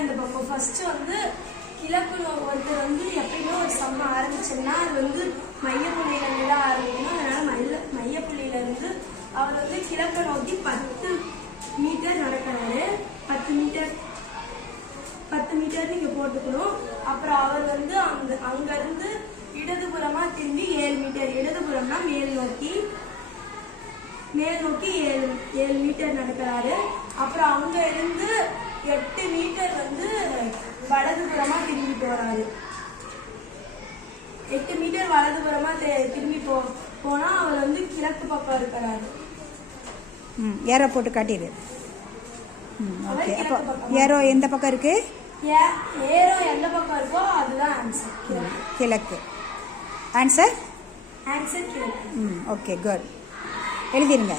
அதுதான் இந்த பக்கம். ஃபர்ஸ்ட் வந்து கிழக்கு ஒருத்தர் வந்து எப்பயுமே ஒரு சம்ம ஆரம்பிச்சோம்னா அது வந்து மையப்புள்ளியிலிருந்து தான் ஆரம்பிக்கணும். அதனால மையப்புள்ளியிலிருந்து அவர் வந்து கிழக்கு நோக்கி 10 மீட்டர் நடக்கிறாரு. 10 மீட்டர் நீங்க போட்டுக்கணும். அப்புறம் அவர் வந்து அங்கிருந்து இடதுபுறமா திரும்பி 7 மீட்டர், இடதுபுறம்னா மேல் நோக்கி 7 மீட்டர் நடக்கிறாரு. அப்புறம் அங்க இருந்து 8 மீட்டர் வந்து வலதுபுறமா திரும்பி போறாரு. 8 மீட்டர் வலதுபுறமா திரும்பி போனா அவர் வந்து கிழக்கு பக்கம் இருக்கிறாரு. ஏரோ போட்டு காட்டிடு. ஓகே, அப்போ ஏரோ எந்த பக்கம் இருக்கு? ஏரோ எந்த பக்கம் இருக்கோ அதுதான் ஆன்சர். கிழக்கு. ஆன்சர் கிழக்கு. Okay, good. எழுதிருங்க.